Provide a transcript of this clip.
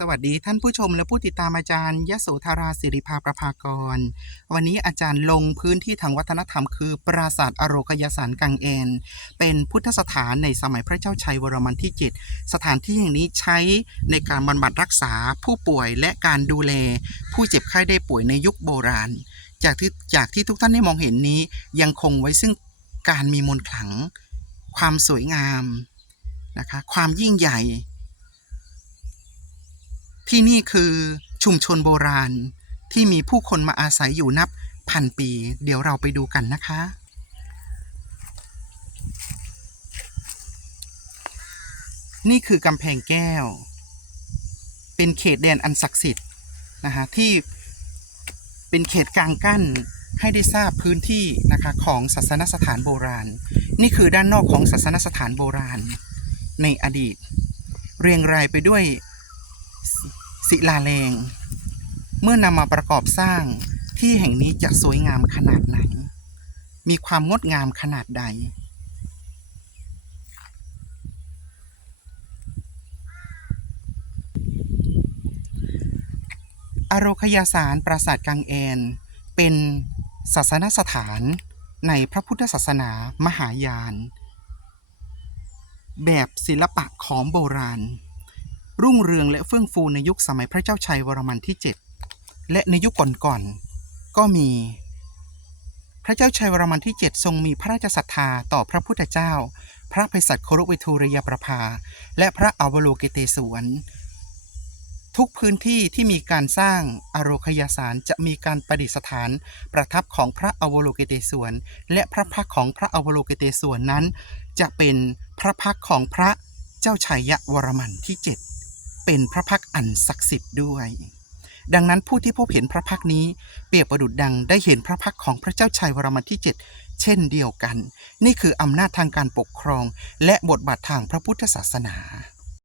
สวัสดีท่านผู้ชมและผู้ติดตามอาจารย์ยโสธราสิริภาประภากร วันนี้อาจารย์ลงพื้นที่ทางวัฒนธรรมคือ ปราสาทอโรคยสารกังเอนเป็นพุทธสถานในสมัยพระเจ้าชัยวรมันที่ 7 สถานที่แห่งนี้ใช้ในการบำบัดรักษาผู้ป่วยและการดูแล ผู้เจ็บไข้ได้ป่วยในยุคโบราณ จากที่จากที่ทุกท่านได้มองเห็นนี้ยังคงไว้ซึ่งการมีมนต์ขลัง ความสวยงามนะคะความยิ่งใหญ่ ที่นี่คือชุมชนโบราณที่มีผู้คนมาอาศัยอยู่นับพันปี เดี๋ยวเราไปดูกันนะคะ นี่คือกำแพงแก้ว เป็นเขตแดนอันศักดิ์สิทธิ์นะคะที่เป็นเขตกลางกั้นให้ได้ทราบพื้นที่นะคะของศาสนสถานโบราณ นี่คือด้านนอกของศาสนสถานโบราณ ในอดีต เรียงรายไปด้วย ศิลาแรง เมื่อนำมาประกอบสร้างที่แห่งนี้จะสวยงามขนาดไหน มีความงดงามขนาดใด อโรคยาสารปราสาทกังแอน เป็นศาสนสถานในพระพุทธศาสนามหายาน แบบศิลปะของโบราณ รุ่งเรืองและเฟื่องฟูในยุคสมัยพระเจ้าชัยวรมันที่ 7 และในยุคก่อนๆก็มี พระเจ้าชัยวรมันที่ 7 ทรงมีพระราชศรัทธาต่อพระพุทธเจ้า พระภัยสัตว์โครวิทูรยประภา และพระอวโลกิเตศวรทุกพื้นที่ที่มีการสร้างอโรคยาสารจะมีการประดิษฐานประทับของพระอวโลกิเตศวรและพระพักของพระอวโลกิเตศวรนั้น จะเป็นพระพักของพระเจ้าชัยวรมันที่ 7 เป็นพระพักอันศักดิ์สิทธิ์ด้วย ดังนั้นผู้ที่พบเห็นพระพักนี้เปรียบประดุดดังได้เห็นพระพักของพระเจ้าชายวรมันที่ 7 เช่นเดียวกัน นี่คืออำนาจทางการปกครอง และบทบาททางพระพุทธศาสนา